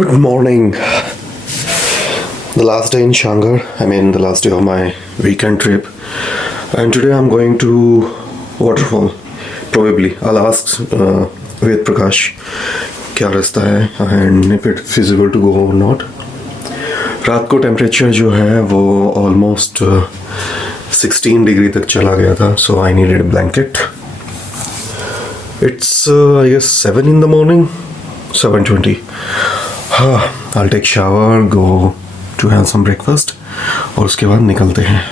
Good morning. The last day in Shangarh, the last day of my weekend trip. And today I'm going to waterfall. Probably. I'll ask with Prakash क्या रास्ता है and if it's feasible to go or not. रात को temperature जो है वो almost 16 degree तक चला गया था, so I needed a blanket. It's I guess 7 in the morning, 7:20. I'll take shower, go to have some breakfast और उसके बाद निकलते हैं.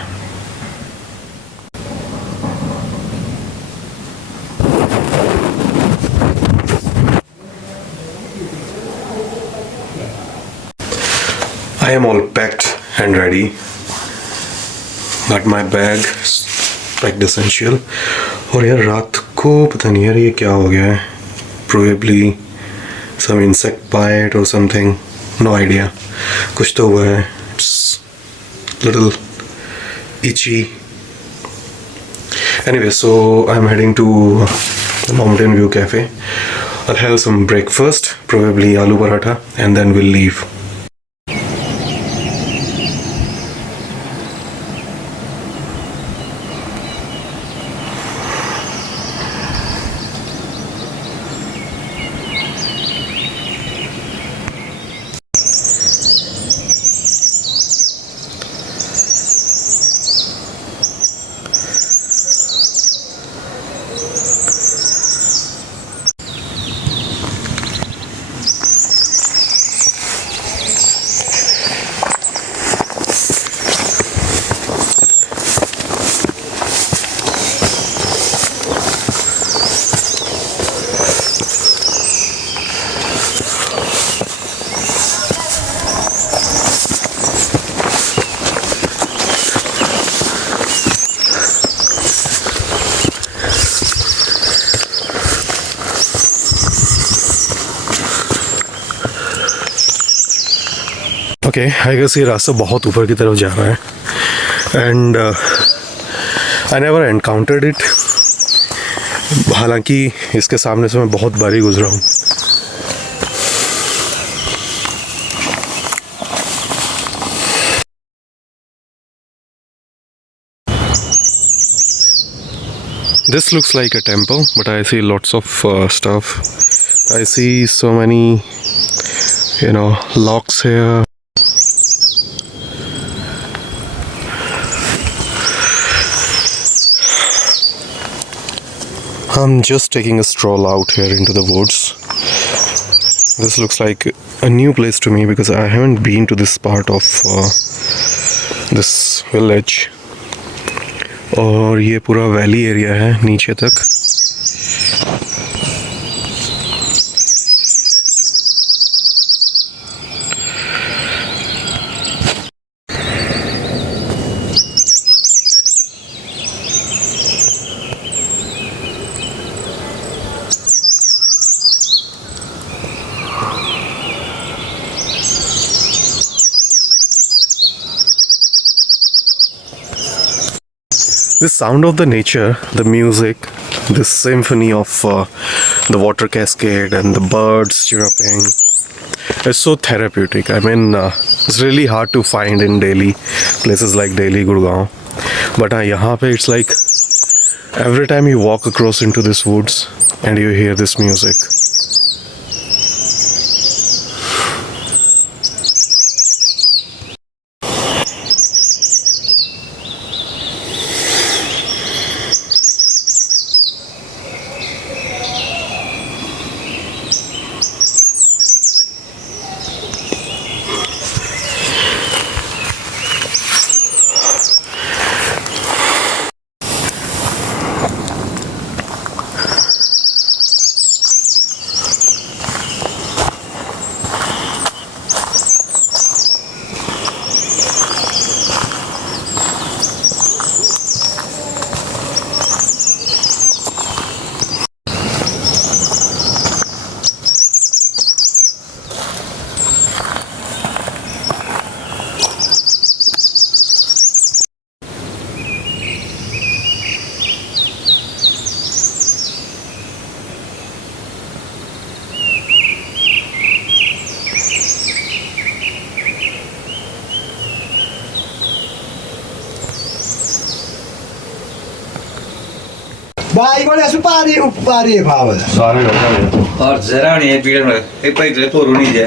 I am all packed and ready. Got my bag, packed essential. और यार रात को पता नहीं यार ये क्या हो गया है. Probably some insect bite or something. No idea. कुछ तो हुआ है. It's little itchy. Anyway, so I'm heading to the Mountain View Cafe. I'll have some breakfast, probably aloo paratha, and then we'll leave. Okay, I guess ये रास्ता बहुत ऊपर की तरफ जा रहा है and I never encountered it. हालांकि इसके सामने से मैं बहुत बारी गुजरा हूँ. This looks like a temple, but I see lots of stuff. I see so many, locks here. I'm just taking a stroll out here into the woods. This looks like a new place to me because I haven't been to this part of this village. और ये पूरा valley area है नीचे तक. This sound of the nature, the music, this symphony of the water cascade and the birds chirping, it's so therapeutic. It's really hard to find in Delhi, places like Delhi, Gurgaon. But यहाँ पे it's like every time you walk across into this woods and you hear this music. By बड़े सुपारी उपारी भाव है सारे लोग और जरा नहीं है पीड़े में एक पाई तो पोरू नहीं है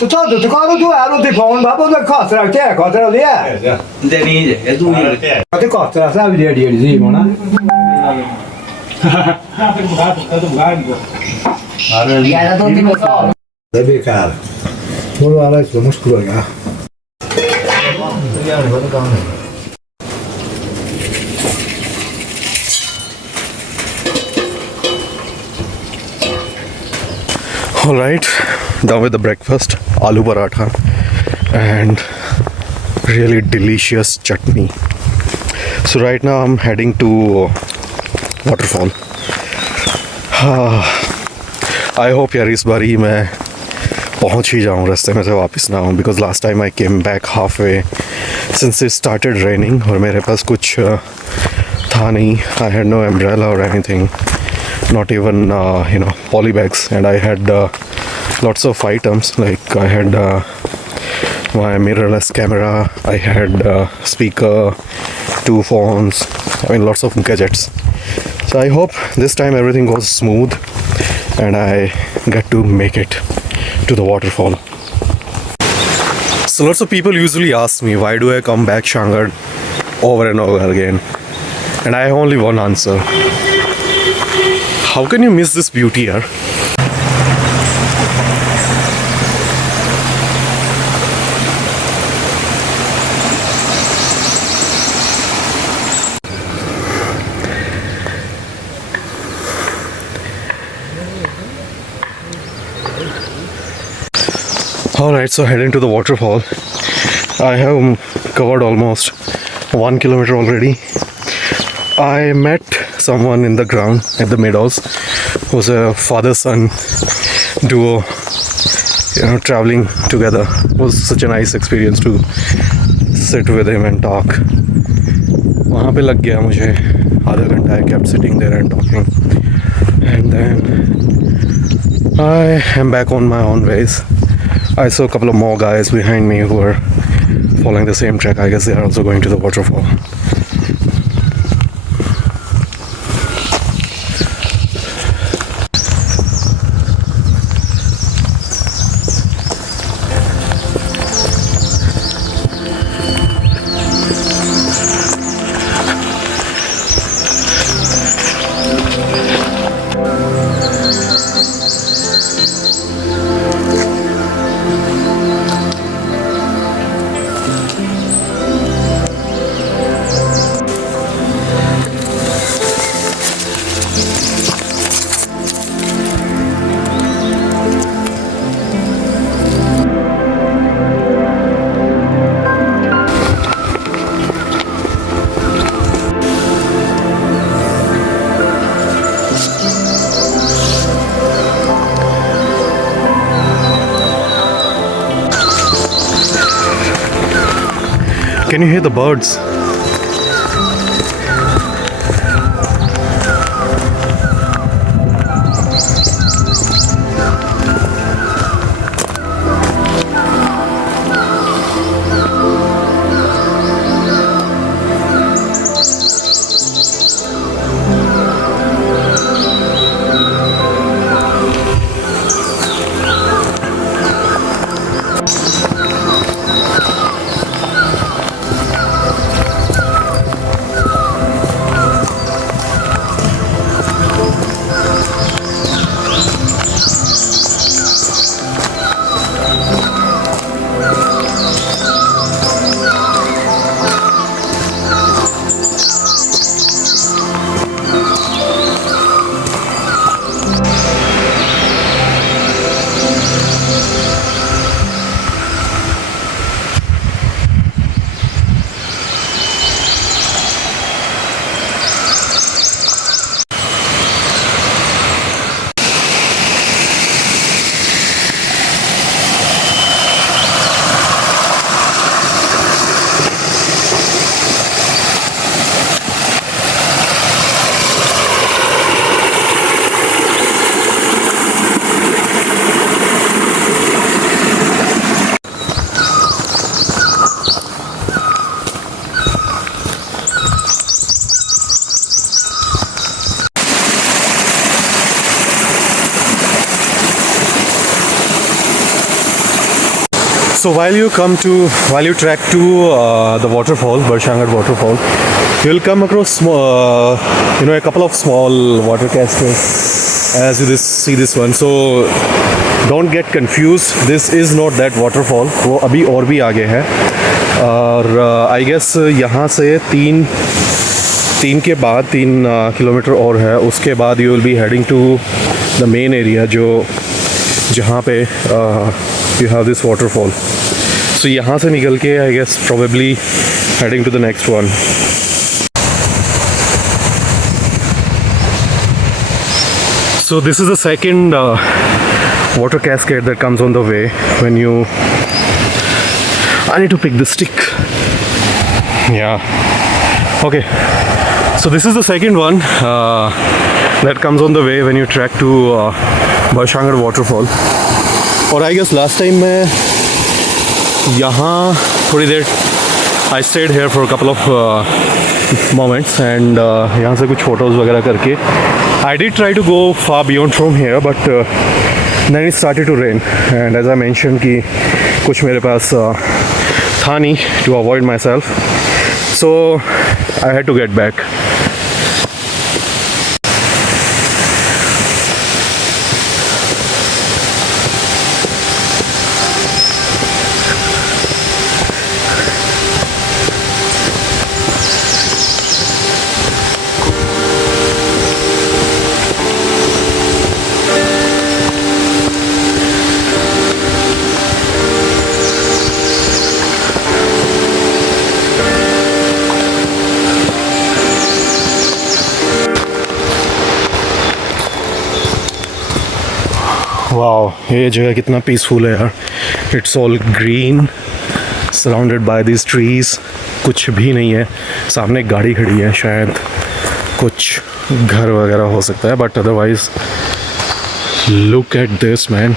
तो करो तू आरो ते फोन बाबू तो खसरा क्या खसरा लिया दे नहीं है ये तू नहीं ते खसरा सब रेडी जी मोना या तो तीन सौ ده बेकार वो वाला इसको मुश्किल हो गया All right, done with the breakfast, aloo paratha and really delicious chutney. So right now I'm heading to waterfall. I hope यार इस बारी मैं पहुंच ही जाऊं, रास्ते में से वापस ना आऊं, because last time I came back halfway since it started raining और मेरे पास कुछ था नहीं. I had no umbrella or anything. Not even poly bags, and I had lots of items like I had my mirrorless camera, I had speaker, 2 phones, I mean lots of gadgets. So I hope this time everything goes smooth and I get to make it to the waterfall. So lots of people usually ask me why do I come back Shangarh over and over again, and I have only one answer. How can you miss this beauty here? Alright, so heading to the waterfall. I have covered almost 1 kilometer already. I met someone in the ground at the meadows who was a father-son duo, traveling together. It was such a nice experience to sit with him and talk. वहाँ पे लग गया मुझे आधा घंटा. I kept sitting there and talking, and then I am back on my own ways. I saw a couple of more guys behind me who were following the same track. I guess they are also going to the waterfall. Can you hear the birds? So while you trek to the waterfall, Barshangarh Waterfall, you'll come across a couple of small water cascades as you see this one. So don't get confused. This is not that waterfall. वो अभी और भी आगे है और I guess यहाँ से तीन किलोमीटर और है. उसके बाद you will be heading to the main area जहाँ पे you have this waterfall. So यहाँ से निकल के I guess probably heading to the next one. So this is the second water cascade that comes on the way when you... I need to pick the stick. Yeah. Okay. So this is the second one that comes on the way when you trek to Barshangarh Waterfall. और I guess last time मैं यहाँ थोड़ी देर I stayed here for a couple of moments and यहाँ से कुछ photos वगैरह करके I did try to go far beyond from here but then it started to rain and as I mentioned कि कुछ मेरे पास था नहीं to avoid myself, so I had to get back. Wow, ये जगह कितना पीसफुल है यार. It's all green surrounded by this trees. कुछ भी नहीं है. सामने एक गाड़ी खड़ी है, शायद कुछ घर वगैरह हो सकता है but otherwise look at this man.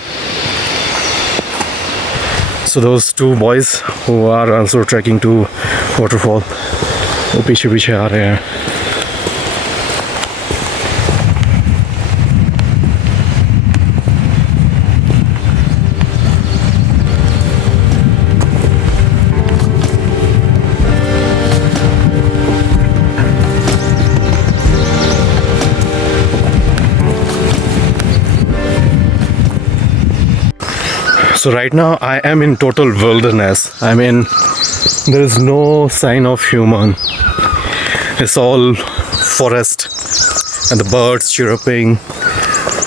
So those two boys who are also trekking to waterfall वो पीछे पीछे आ रहे हैं. So right now I am in total wilderness. I mean, there is no sign of human. It's all forest and the birds chirping.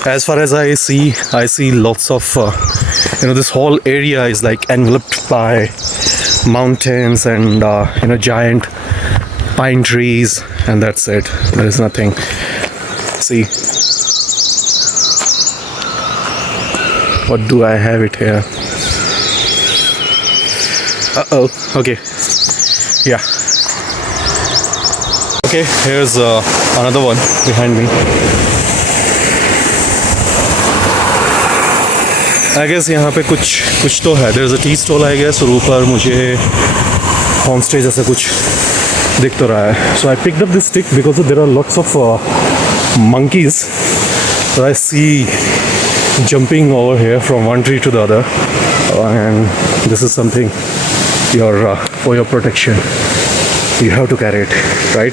As far as I see lots of this whole area is like enveloped by mountains and giant pine trees, and that's it. There is nothing. See, what do I have it here? Uh-oh. Okay. Yeah. Okay, here's another one behind me. I guess यहाँ पे कुछ तो है. There's a tea stall I guess. और ऊपर मुझे homestay जैसा कुछ दिख तो रहा है. So I picked up this stick because there are lots of monkeys that I see jumping over here from one tree to the other, and this is something for your protection. You have to carry it, right?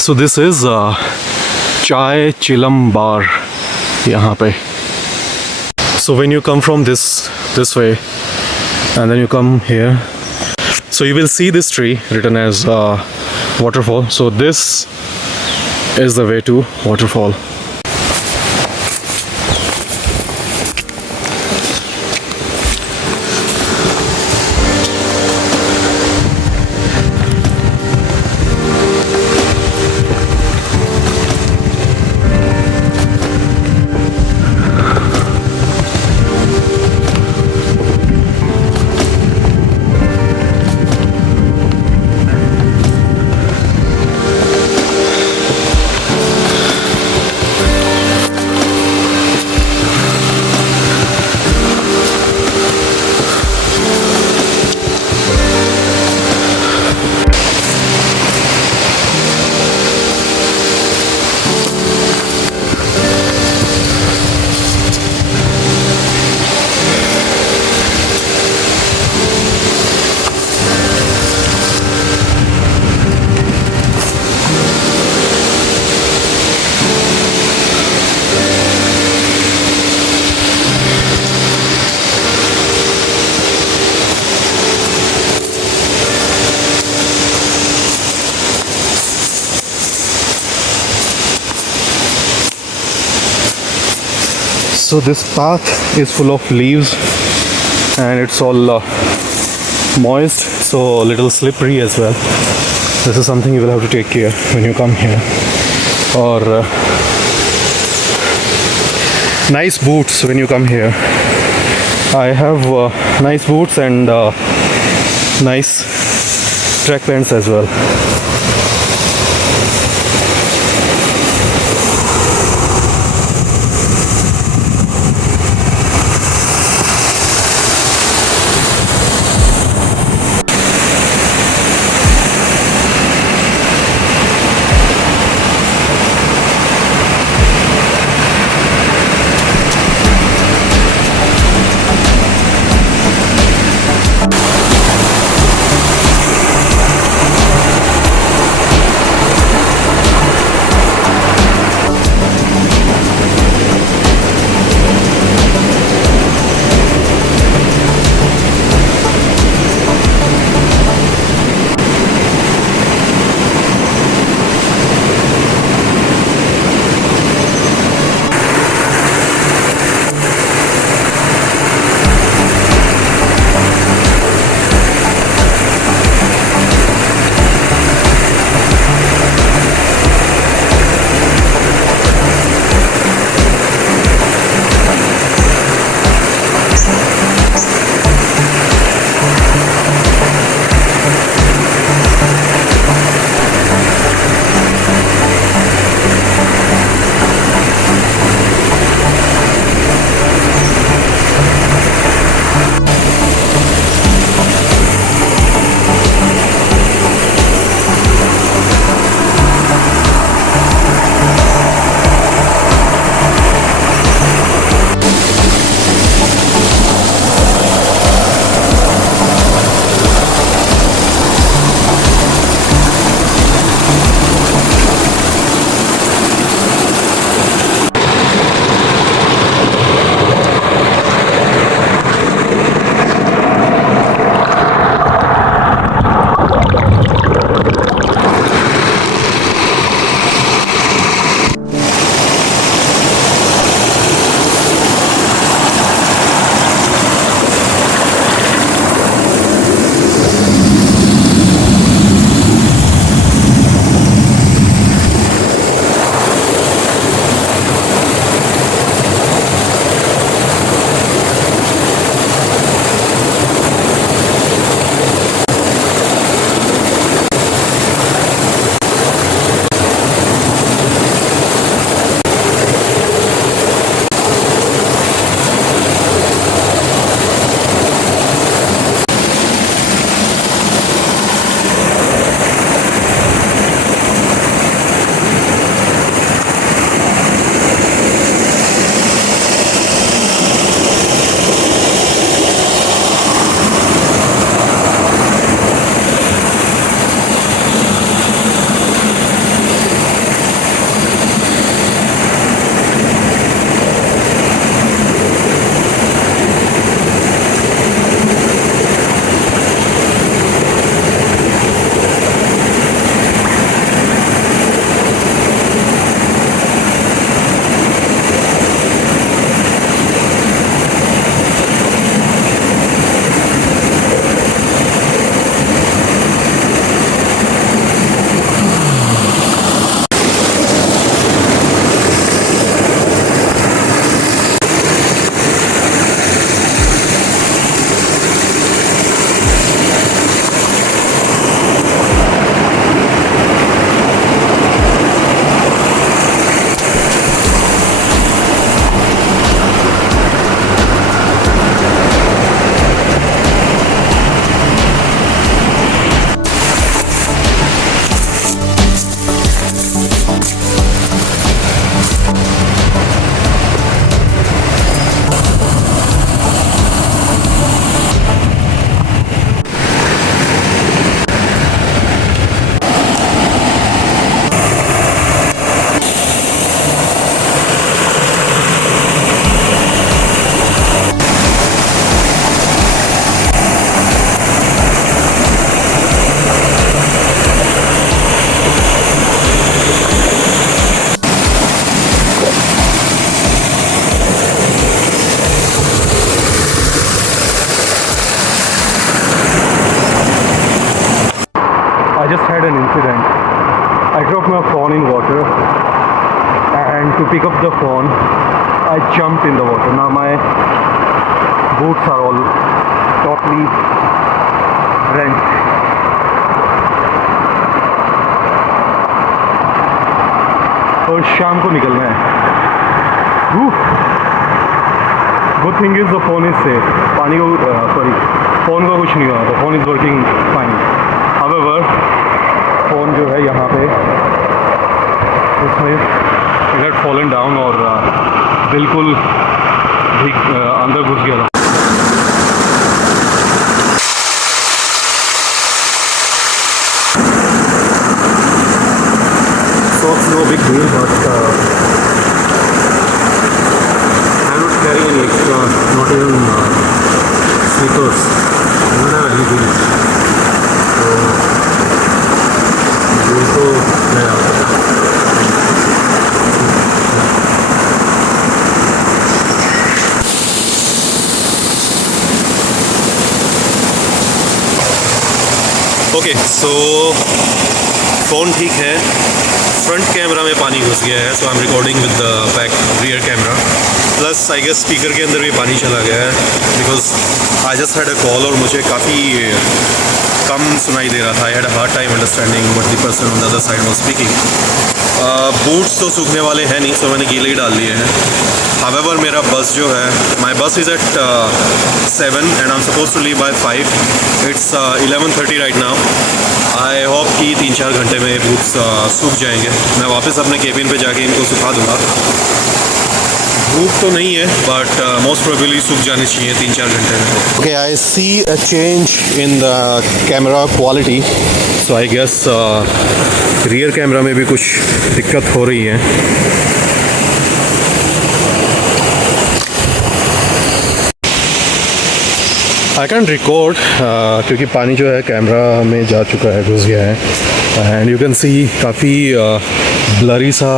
So this is Chai Chilam Bar यहाँ पे. So when you come from this way and then you come here, so you will see this tree written as waterfall. So this is the way to waterfall. So this path is full of leaves and it's all moist, so a little slippery as well. This is something you will have to take care when you come here. Or nice boots when you come here. I have nice boots and nice track pants as well. to pick up the phone, I jumped in the water. Now my boots are all totally drenched. और शाम को निकलना है. Good thing is the phone is safe. पानी को phone को कुछ नहीं हुआ. The phone is working fine. However, phone जो है यहाँ पे उसमें it had fallen down और बिल्कुल अंदर घुस गया था. So it's no big deal, but I don't carry any extra, not even sneakers. I don't have anything. So also okay so phone ठीक है. फ्रंट कैमरा में पानी घुस गया है, so I am recording with the back rear camera. Plus I guess speaker के अंदर भी पानी चला गया है because I just had a call और मुझे काफ़ी कम सुनाई दे रहा था. I had a hard time understanding what the person on the other side was speaking. Boots तो सूखने वाले हैं नहीं, सो मैंने गीले ही डाल लिए हैं. हावेवर मेरा बस जो है, my bus is at 7 and I am suppose to leave by 5. It's 11:30 right now. I hope कि 3-4 घंटे में बूट्स सूख जाएंगे. मैं वापस अपने केबिन पे जाके इनको सुखा दूँगा. धूप तो नहीं है बट मोस्ट प्रोबेबली सूख जानी चाहिए 3-4 घंटे में. Okay I see a change in the camera quality. So I guess rear camera में भी कुछ दिक्कत हो रही है. आई कैन रिकॉर्ड क्योंकि पानी जो है कैमरा में जा चुका है, घुस गया है. एंड यू कैन सी काफ़ी ब्लरी सा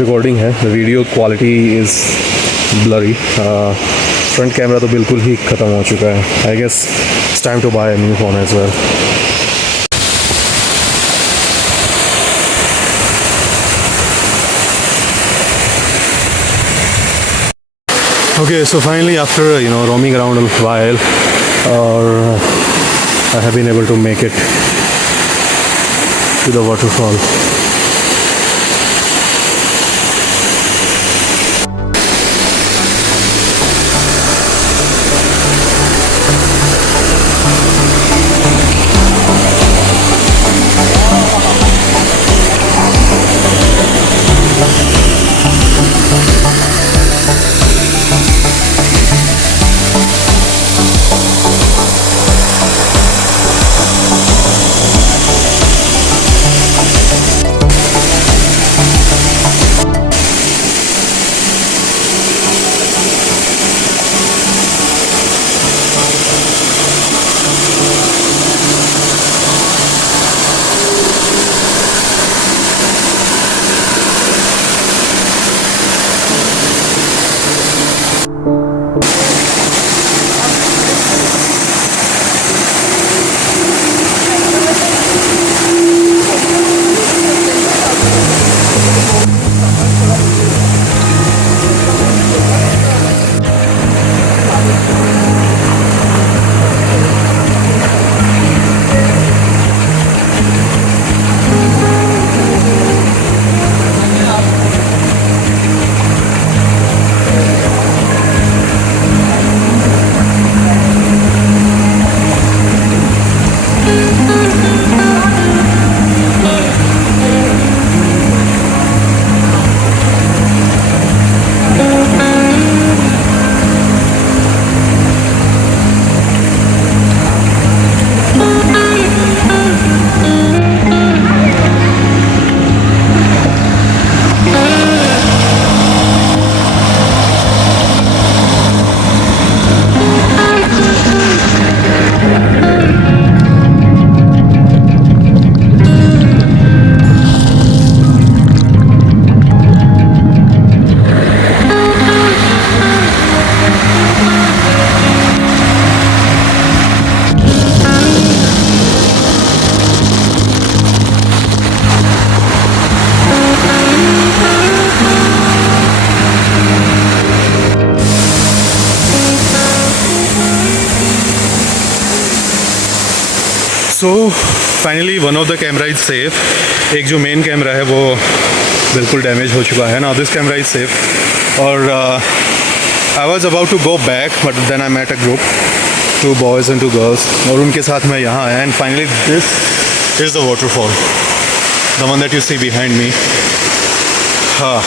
रिकॉर्डिंग है. Video quality is blurry. Front camera तो बिल्कुल ही ख़त्म हो चुका है. I guess it's time to buy a new phone as well. Okay, so finally after roaming around a while, I have been able to make it to the waterfall. Finally one of the camera is safe. एक जो main camera है वो बिल्कुल damage हो चुका है. Now this camera is safe. और I was about to go back but then I met a group, 2 boys and 2 girls, और उनके साथ मैं यहाँ आया. And finally this is the waterfall, the one that you see behind me. हाँ,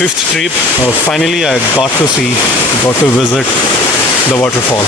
5th trip. Finally I got to visit the waterfall.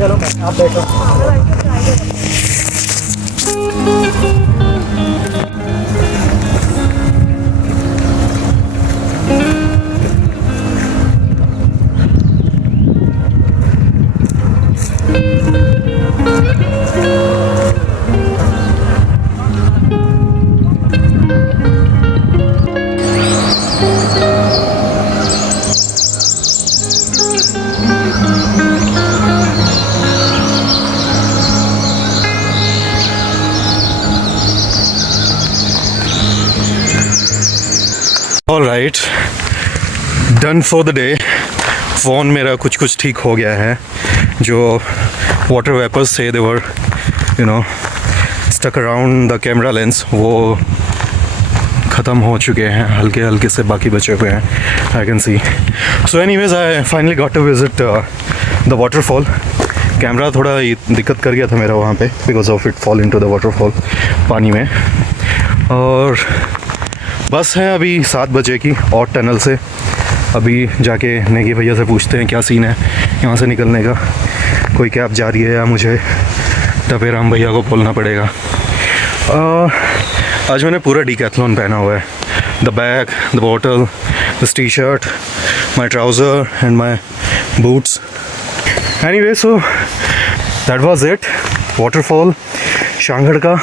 चलो मैं आप बैठो right, done for the day. Phone मेरा कुछ कुछ ठीक हो गया है। जो वाटर वेपर्स थे, they were stuck around the camera lens, वो ख़त्म हो चुके हैं, हल्के हल्के से बाकी बचे हुए हैं, I can see. So anyways, I finally got to visit the waterfall. Camera थोड़ा दिक्कत कर गया था मेरा वहाँ पे, because of it fall into the waterfall, पानी में। और बस है अभी 7 बजे की, और टनल से अभी जाके नेगी भैया से पूछते हैं क्या सीन है यहाँ से निकलने का, कोई कैब जा रही है या मुझे टपेराम भैया को बोलना पड़ेगा। आज मैंने पूरा डीकैथलॉन पहना हुआ है, the bag, the bottle, this T shirt, my trouser and my boots. Anyway, so that was it, waterfall Shangarh का।